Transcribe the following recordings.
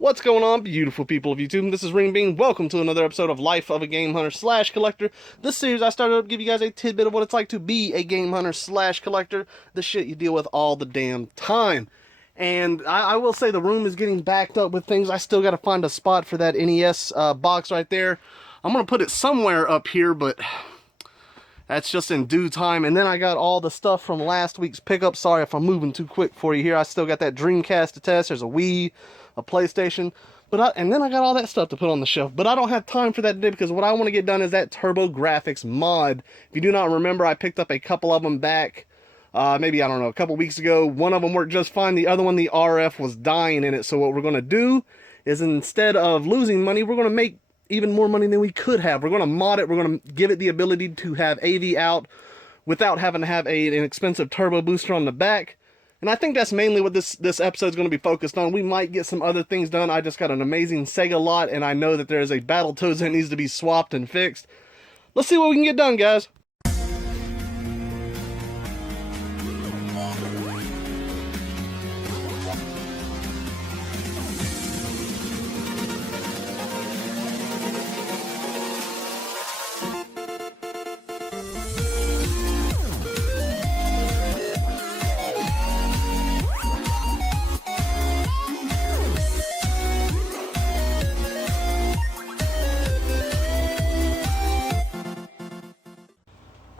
What's going on, beautiful people of YouTube? This is Renebean. Welcome to another episode of Life of a Game Hunter slash Collector. This series I started to give you guys a tidbit of what it's like to be a game hunter slash collector, the shit you deal with all the damn time. And I will say the room is getting backed up with things. I still got to find a spot for that NES box right there. I'm going to put it somewhere up here, but that's just in due time. And then I got all the stuff from last week's pickup. Sorry if I'm moving too quick for you here. I still got that Dreamcast to test. There's a Wii, a PlayStation. And then I got all that stuff to put on the shelf. But I don't have time for that today because what I want to get done is that TurboGrafx mod. If you do not remember, I picked up a couple of them back. Maybe, I don't know, a couple weeks ago. One of them worked just fine. The other one, the RF was dying in it. So what we're going to do is instead of losing money, we're going to make even more money than we could have. We're going to mod it. We're going to give it the ability to have AV out without having to have an expensive turbo booster on the back. And I think that's mainly what this episode is going to be focused on. We might get some other things done. I just got an amazing Sega lot, and I know that there is a Battletoads that needs to be swapped and fixed. Let's see what we can get done, guys.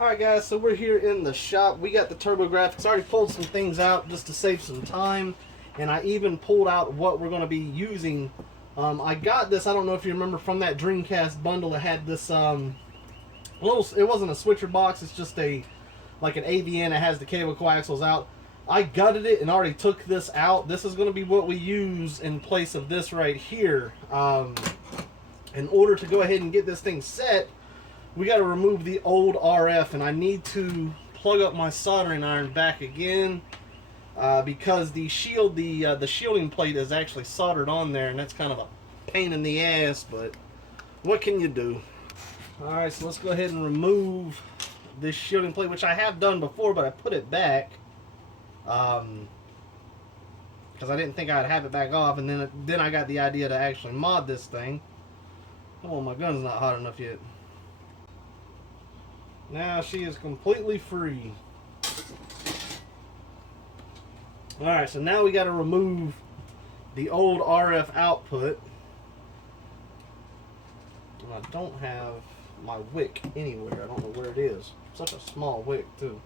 Alright guys, so we're here in the shop. We got the TurboGrafx. I already pulled some things out just to save some time. And I even pulled out what we're going to be using. I got this, I don't know if you remember, from that Dreamcast bundle. It had this, it wasn't a switcher box. It's just like an AVN. It has the cable coaxials out. I gutted it and already took this out. This is going to be what we use in place of this right here. In order to go ahead and get this thing set, we got to remove the old RF, and I need to plug up my soldering iron back again because the shielding plate is actually soldered on there, and that's kind of a pain in the ass, but what can you do? Alright, so let's go ahead and remove this shielding plate, which I have done before, but I put it back because I didn't think I'd have it back off, and then I got the idea to actually mod this thing. Oh, my gun's not hot enough yet. Now she is completely free. Alright, so now we got to remove the old RF output. And I don't have my wick anywhere. I don't know where it is. Such a small wick, too.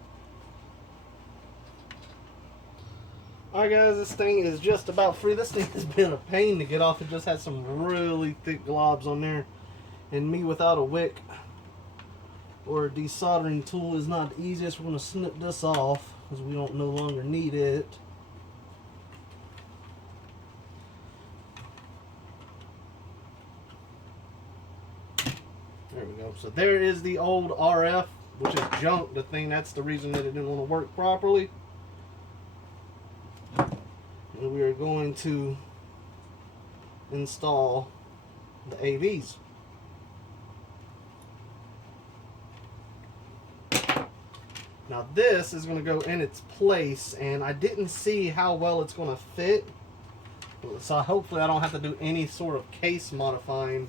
Alright guys, this thing is just about free. This thing has been a pain to get off. It just had some really thick globs on there. And me without a wick or a desoldering tool is not the easiest. We're going to snip this off because we don't no longer need it. There we go. So there is the old RF, which is junk. The thing, that's the reason that it didn't want to work properly. And we are going to install the AVs. Now this is going to go in its place, and I didn't see how well it's going to fit, so hopefully I don't have to do any sort of case modifying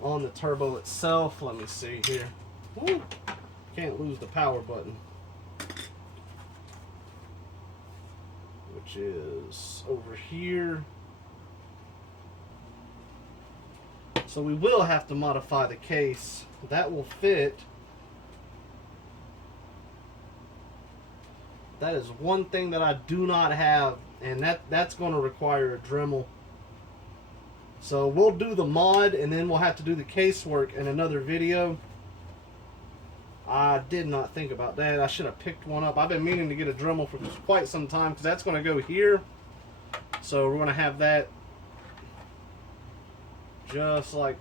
on the turbo itself. Let me see here. Woo. Can't lose the power button, which is over here. So we will have to modify the case. That will fit. That is one thing that I do not have, and that's going to require a Dremel. So we'll do the mod, and then we'll have to do the casework in another video. I did not think about that. I should have picked one up. I've been meaning to get a Dremel for quite some time because that's going to go here. So we're going to have that just like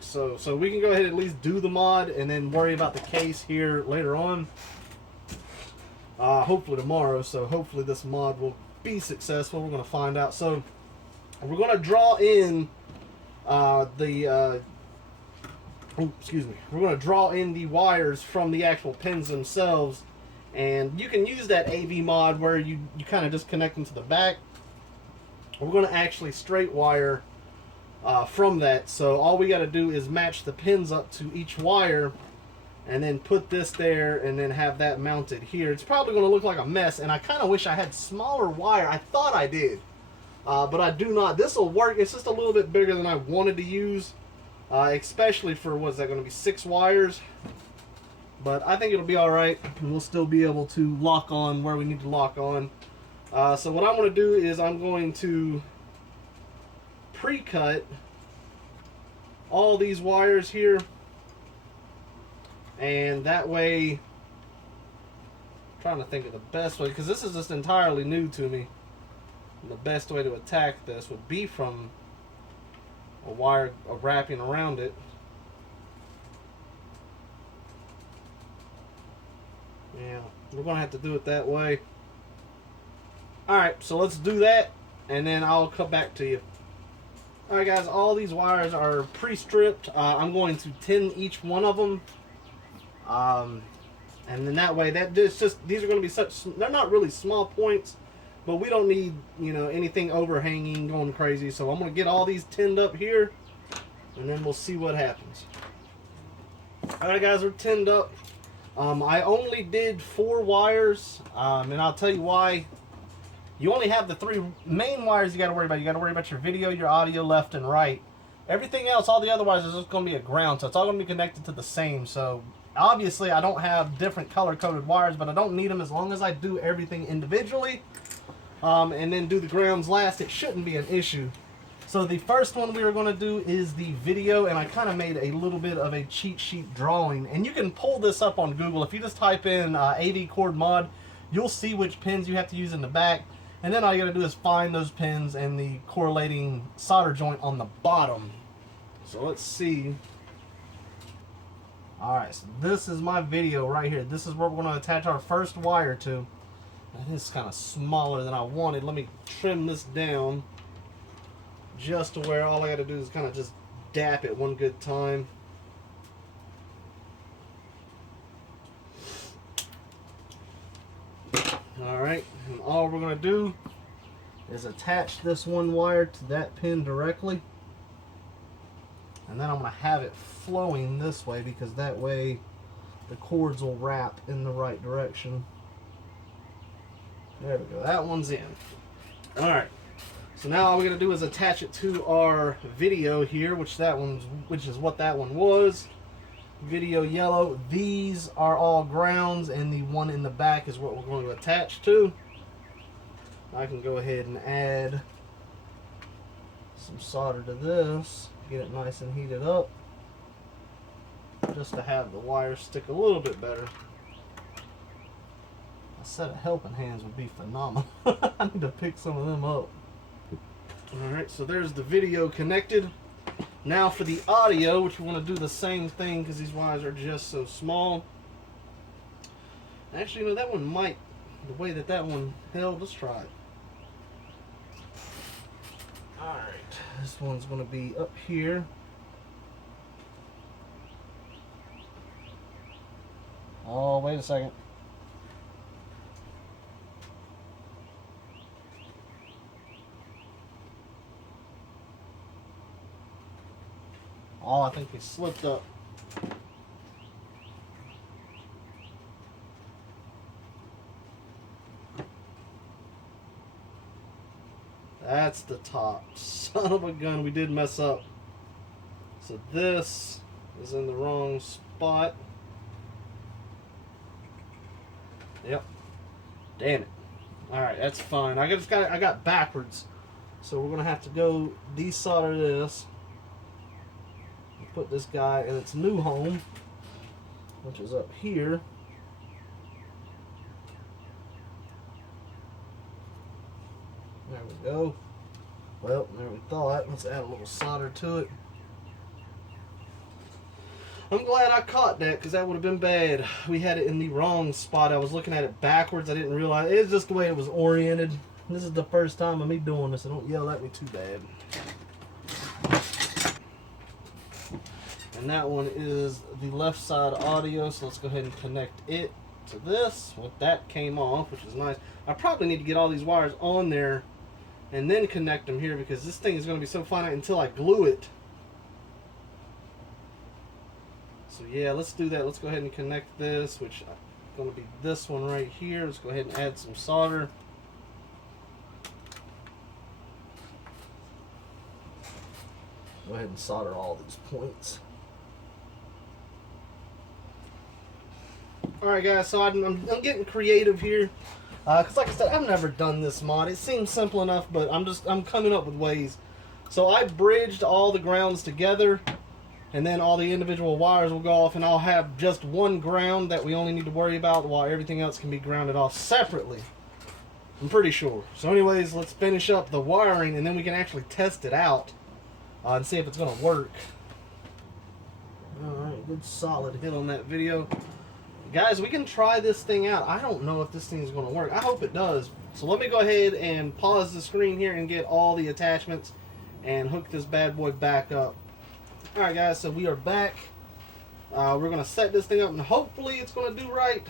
so. So we can go ahead and at least do the mod and then worry about the case here later on. Hopefully tomorrow, so hopefully this mod will be successful. We're going to find out. So we're going to draw in we're going to draw in the wires from the actual pins themselves, and you can use that AV mod where you kind of just connect them to the back, we're going to actually straight wire from that. So all we got to do is match the pins up to each wire and then put this there and then have that mounted here. It's probably going to look like a mess, and I kind of wish I had smaller wire. I thought I did, but I do not. This will work. It's just a little bit bigger than I wanted to use, especially for, what's that going to be, 6 wires? But I think it'll be all right, and we'll still be able to lock on where we need to lock on. So what I'm going to do is I'm going to pre-cut all these wires here, and that way, I'm trying to think of the best way, because this is just entirely new to me, and the best way to attack this would be from a wire wrapping around it. Yeah, we're gonna have to do it that way. Alright, so let's do that, and then I'll come back to you. Alright guys, all these wires are pre-stripped. I'm going to tin each one of them. And then that way, these are going to be they're not really small points, but we don't need, you know, anything overhanging going crazy. So I'm going to get all these tinned up here, and then we'll see what happens. Alright guys, we're tinned up. I only did 4 wires, and I'll tell you why. You only have the 3 main wires you got to worry about. You got to worry about your video, your audio, left and right. Everything else, all the other wires, is just going to be a ground, so it's all going to be connected to the same. So obviously I don't have different color coded wires, but I don't need them as long as I do everything individually, and then do the grounds last. It shouldn't be an issue. So the first one we were going to do is the video, and I kind of made a little bit of a cheat sheet drawing, and you can pull this up on Google. If you just type in AV cord mod, you'll see which pins you have to use in the back, and then all you got to do is find those pins and the correlating solder joint on the bottom. So let's see. Alright, so this is my video right here. This is where we're going to attach our first wire to. It is kind of smaller than I wanted. Let me trim this down just to where all I got to do is kind of just dap it one good time. Alright, and all we're going to do is attach this one wire to that pin directly. And then I'm going to have it flowing this way, because that way the cords will wrap in the right direction. There we go. That one's in. Alright. So now all we're going to do is attach it to our video here, which is what that one was. Video yellow. These are all grounds, and the one in the back is what we're going to attach to. I can go ahead and add some solder to this. Get it nice and heated up, just to have the wire stick a little bit better. A set of helping hands would be phenomenal. I need to pick some of them up. Alright, so there's the video connected. Now for the audio, which we want to do the same thing because these wires are just so small. Actually, you know, that one might, the way that one held, let's try it. Alright, this one's going to be up here. Oh, wait a second. Oh, I think it slipped up. That's the top. Son of a gun, we did mess up. So this is in the wrong spot. Yep. Damn it. Alright, that's fine. I got backwards. So we're gonna have to go desolder this. Put this guy in its new home, which is up here. There we go. Well, there we thought. Let's add a little solder to it. I'm glad I caught that, because that would have been bad. We had it in the wrong spot. I was looking at it backwards. I didn't realize. It's just the way it was oriented. This is the first time of me doing this, so don't yell at me too bad. And that one is the left side audio, so let's go ahead and connect it to this. Well, that came off, which is nice. I probably need to get all these wires on there and then connect them here, because this thing is going to be so finite until I glue it. So yeah, let's do that. Let's go ahead and connect this, which is going to be this one right here. Let's go ahead and add some solder. Go ahead and solder all these points. Alright guys, so I'm getting creative here. Because like I said, I've never done this mod. It seems simple enough, but I'm coming up with ways. So I bridged all the grounds together, and then all the individual wires will go off, and I'll have just one ground that we only need to worry about, while everything else can be grounded off separately. I'm pretty sure. So anyways, let's finish up the wiring, and then we can actually test it out and see if it's going to work. Alright, good solid hit on that video. Guys, we can try this thing out. I don't know if this thing is going to work. I hope it does. So let me go ahead and pause the screen here and get all the attachments and hook this bad boy back up. Alright guys, so we are back. We're going to set this thing up, and hopefully it's going to do right.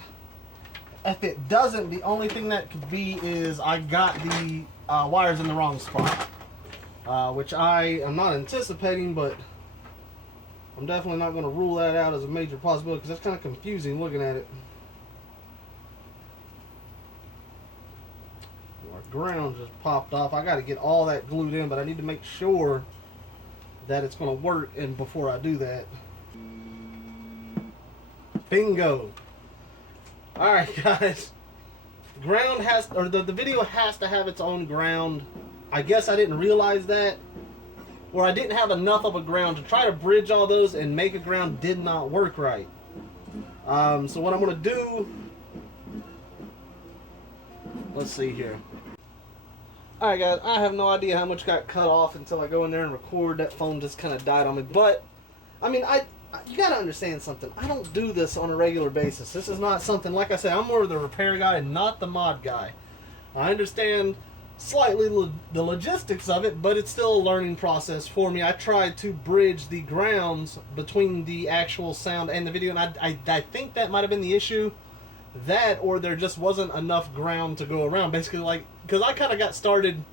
If it doesn't, the only thing that could be is I got the wires in the wrong spot. Which I am not anticipating, but I'm definitely not going to rule that out as a major possibility, because that's kind of confusing looking at it. Our ground just popped off. I got to get all that glued in, but I need to make sure that it's going to work and before I do that. Bingo. Alright guys. Ground has, or the video has to have its own ground. I guess I didn't realize that, or I didn't have enough of a ground to try to bridge all those and make a ground did not work right. So what I'm going to do, let's see here. Alright guys, I have no idea how much got cut off until I go in there and record. That phone just kind of died on me. But, I mean, you got to understand something. I don't do this on a regular basis. This is not something, like I said, I'm more of the repair guy and not the mod guy. I understand slightly the logistics of it, but it's still a learning process for me. I tried to bridge the grounds between the actual sound and the video, and I think that might have been the issue. That, or there just wasn't enough ground to go around. Basically, like, because I kind of got started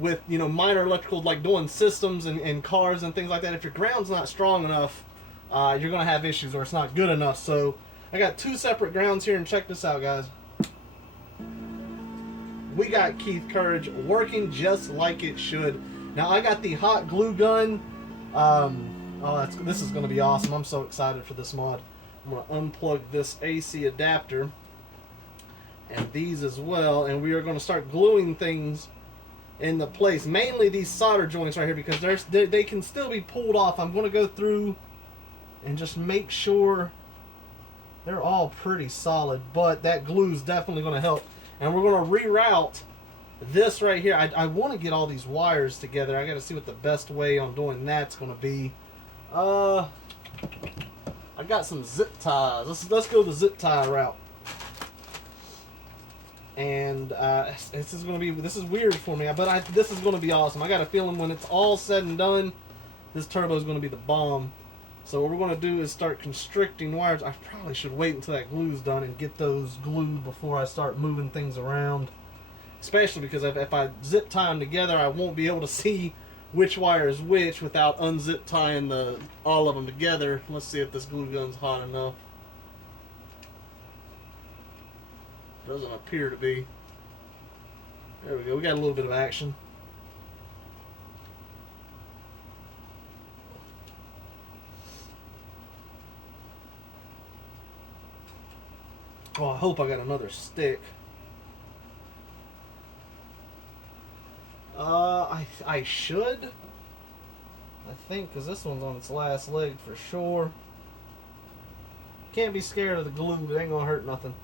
with, you know, minor electrical, like doing systems and cars and things like that. If your ground's not strong enough, you're going to have issues, or it's not good enough. So I got two separate grounds here, and check this out, guys. We got Keith Courage working just like it should. Now I got the hot glue gun. This is going to be awesome. I'm so excited for this mod. I'm going to unplug this AC adapter and these as well, and we are going to start gluing things into place. Mainly these solder joints right here, because they can still be pulled off. I'm going to go through and just make sure they're all pretty solid, but that glue is definitely going to help. And we're going to reroute this right here. I want to get all these wires together. I got to see what the best way on doing that's going to be. I got some zip ties. Let's go the zip tie route. And this is weird for me, but this is going to be awesome. I got a feeling when it's all said and done, this turbo is going to be the bomb. So what we're going to do is start constricting wires. I probably should wait until that glue's done and get those glued before I start moving things around. Especially because if I zip tie them together, I won't be able to see which wire is which without unzip tying all of them together. Let's see if this glue gun's hot enough. Doesn't appear to be. There we go. We got a little bit of action. Oh, I hope I got another stick. I should. I think, because this one's on its last leg for sure. Can't be scared of the glue. It ain't gonna hurt nothing.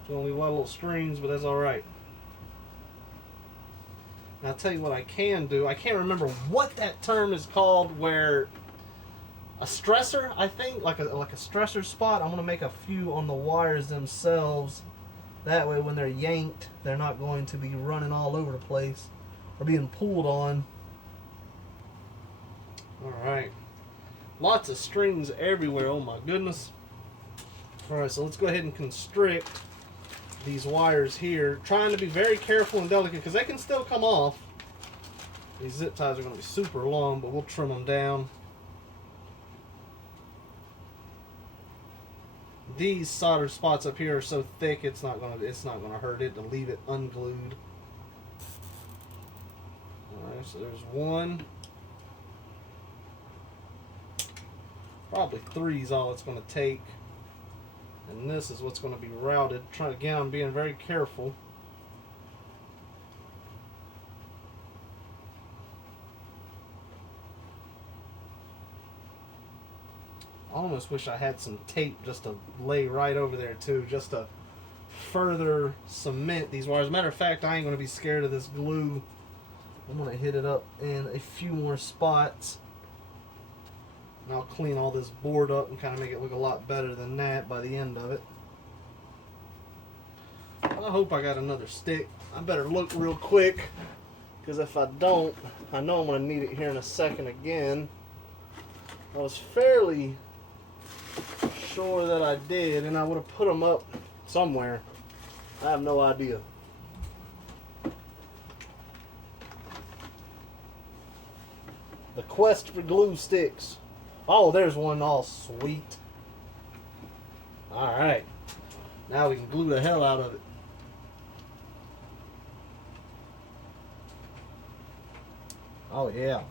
It's gonna leave a lot of little strings, but that's alright. Now, I'll tell you what I can do. I can't remember what that term is called, where a stressor, I think, like a stressor spot. I'm going to make a few on the wires themselves. That way when they're yanked, they're not going to be running all over the place or being pulled on. Alright. Lots of strings everywhere. Oh my goodness. Alright, so let's go ahead and constrict. these wires here, trying to be very careful and delicate because they can still come off. These zip ties are going to be super long, but we'll trim them down. These solder spots up here are so thick it's not gonna hurt it to leave it unglued. Alright, so there's one. Probably 3 is all it's gonna take. And this is what's gonna be routed. Again, I'm being very careful. I almost wish I had some tape just to lay right over there too, just to further cement these wires. As a matter of fact, I ain't going to be scared of this glue. I'm going to hit it up in a few more spots. And I'll clean all this board up and kind of make it look a lot better than that by the end of it. I hope I got another stick. I better look real quick, because if I don't, I know I'm going to need it here in a second again. I was fairly sure that I did, and I would have put them up somewhere. I have no idea. The quest for glue sticks. Oh, there's one all sweet. Alright. Now we can glue the hell out of it. Oh yeah.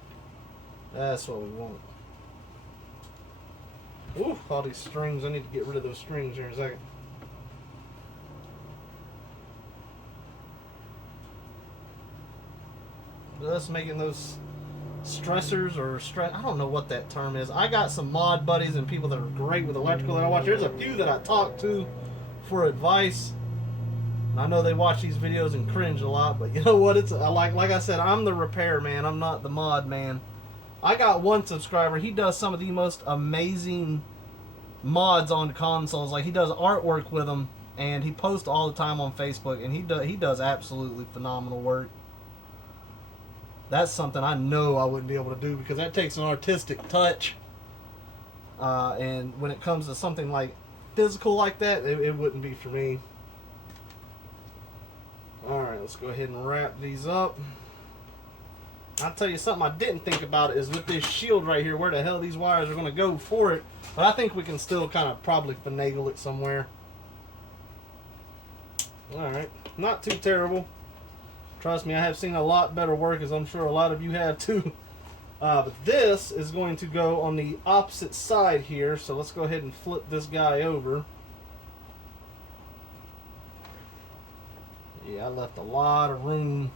That's what we want. Ooh, all these strings. I need to get rid of those strings here in a second. Just making those stressors or I don't know what that term is. I got some mod buddies and people that are great with electrical that I watch. There's a few that I talk to for advice. I know they watch these videos and cringe a lot, but you know what? It's like I said, I'm the repair man. I'm not the mod man. I got one subscriber. He does some of the most amazing mods on consoles. Like, he does artwork with them, and he posts all the time on Facebook, and he does absolutely phenomenal work. That's something I know I wouldn't be able to do, because that takes an artistic touch. And when it comes to something like physical like that, it wouldn't be for me. Alright, let's go ahead and wrap these up. I'll tell you something I didn't think about is with this shield right here, where the hell these wires are going to go for it. But I think we can still kind of probably finagle it somewhere. Alright, not too terrible. Trust me, I have seen a lot better work, as I'm sure a lot of you have too. But this is going to go on the opposite side here, so let's go ahead and flip this guy over. Yeah, I left a lot of room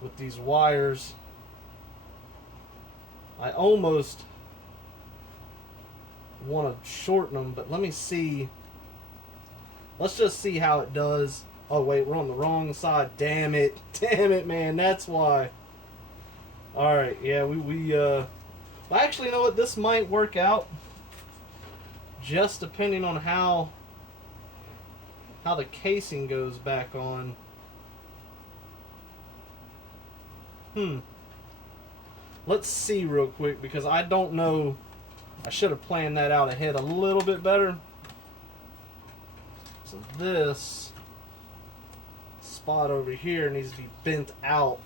with these wires. I almost want to shorten them, but let me see. Let's just see how it does. Oh wait, we're on the wrong side. Damn it, man. That's why. All right, yeah, well, actually, you know what? This might work out. Just depending on how the casing goes back on. Let's see real quick, because I don't know. I should have planned that out ahead a little bit better. So this spot over here needs to be bent out.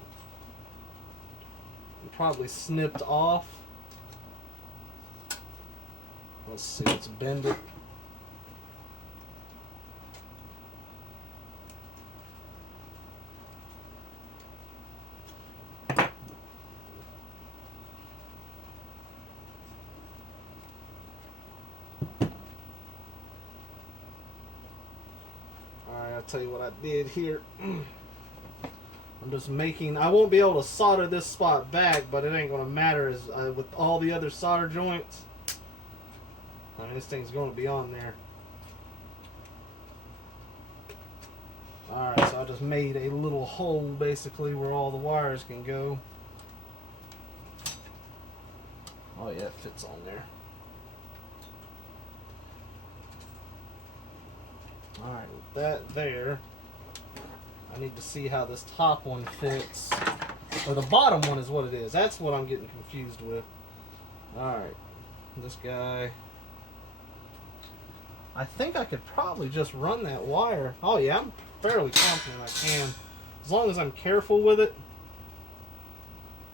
And probably snipped off. Let's see, let's bend it. I'll tell you what I did here. I'm just making, I won't be able to solder this spot back, but it ain't going to matter as with all the other solder joints. I mean, this thing's going to be on there. Alright, so I just made a little hole basically where all the wires can go. Oh yeah, it fits on there. Alright, with that there, I need to see how this top one fits. Or the bottom one is what it is. That's what I'm getting confused with. Alright, this guy. I think I could probably just run that wire. Oh yeah, I'm fairly confident I can. As long as I'm careful with it,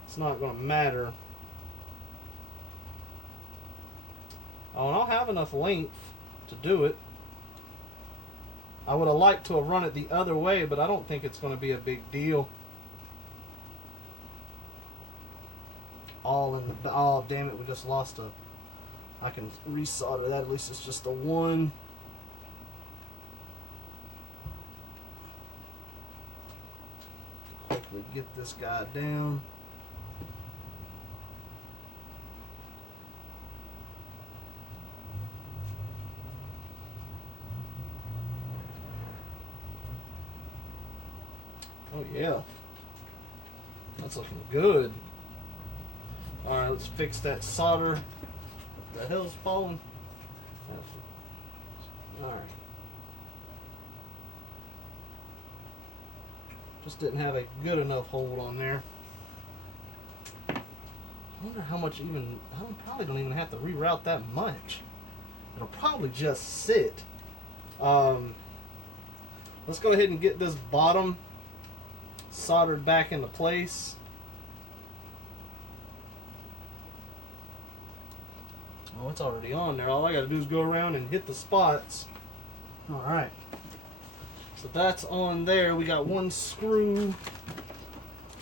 it's not going to matter. Oh, and I'll have enough length to do it. I would have liked to have run it the other way, but I don't think it's going to be a big deal. All in the... Oh, damn it, we just lost a... I can resolder that, at least it's just a one. Quickly get this guy down. Oh yeah, that's looking good. All right, let's fix that solder. What the hell's falling? All right. Just didn't have a good enough hold on there. I wonder how much even... I probably don't even have to reroute that much. It'll probably just sit. Let's go ahead and get this bottom soldered back into place. Oh, it's already on there. All I gotta do is go around and hit the spots. Alright. So that's on there. We got one screw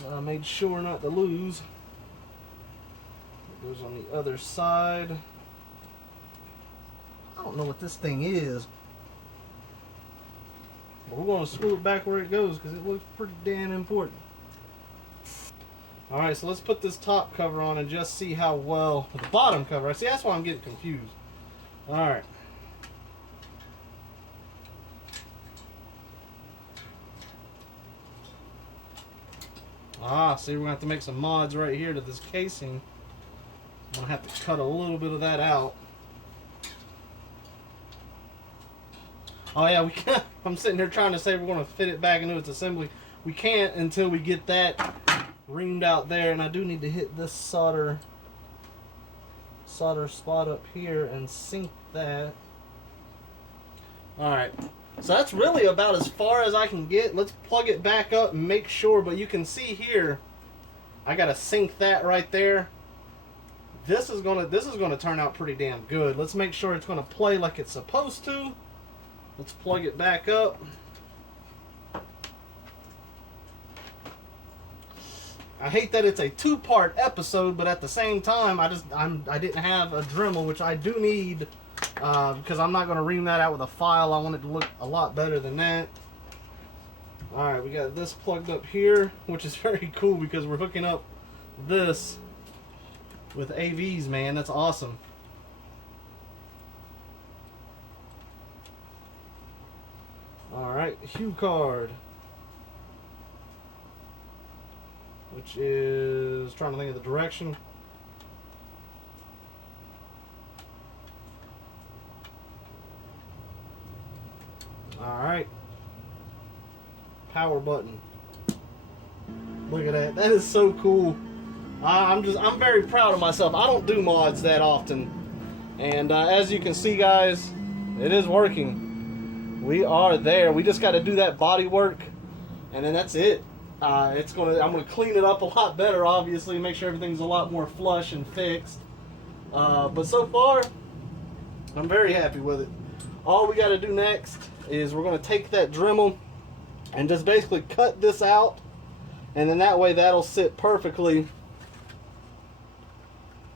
that I made sure not to lose. It goes on the other side. I don't know what this thing is. But we're going to screw it back where it goes because it looks pretty damn important. Alright, so let's put this top cover on and just see how well... The bottom cover. I see, that's why I'm getting confused. Alright. Ah, see, we're going to have to make some mods right here to this casing. I'm going to have to cut a little bit of that out. Oh yeah, we can't. I'm sitting here trying to say we're going to fit it back into its assembly. We can't until we get that reamed out there, and I do need to hit this solder spot up here and sink that. Alright, so that's really about as far as I can get. Let's plug it back up and make sure, but you can see here, I got to sink that right there. This is gonna turn out pretty damn good. Let's make sure it's going to play like it's supposed to. Let's plug it back up. I hate that it's a two-part episode, but at the same time, I didn't have a Dremel, which I do need because I'm not going to ream that out with a file. I want it to look a lot better than that. All right, we got this plugged up here, which is very cool because we're hooking up this with AVs, man. That's awesome. Alright, hue card, which is, trying to think of the direction. Alright, power button. Look at that, that is so cool. I'm very proud of myself. I don't do mods that often, and as you can see, guys, it is working. We are there. We just got to do that body work, and then that's it. I'm gonna clean it up a lot better, obviously, make sure everything's a lot more flush and fixed. But so far, I'm very happy with it. All we got to do next is we're gonna take that Dremel and just basically cut this out, and then that way that'll sit perfectly.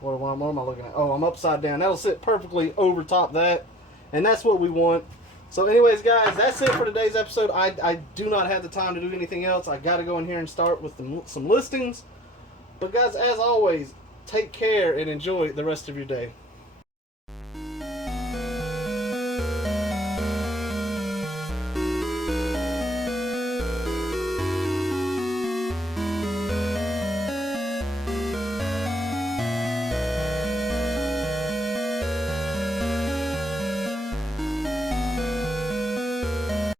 What am I looking at? Oh, I'm upside down. That'll sit perfectly over top that, and that's what we want. So anyways, guys, that's it for today's episode. I do not have the time to do anything else. I got to go in here and start with some listings. But guys, as always, take care and enjoy the rest of your day.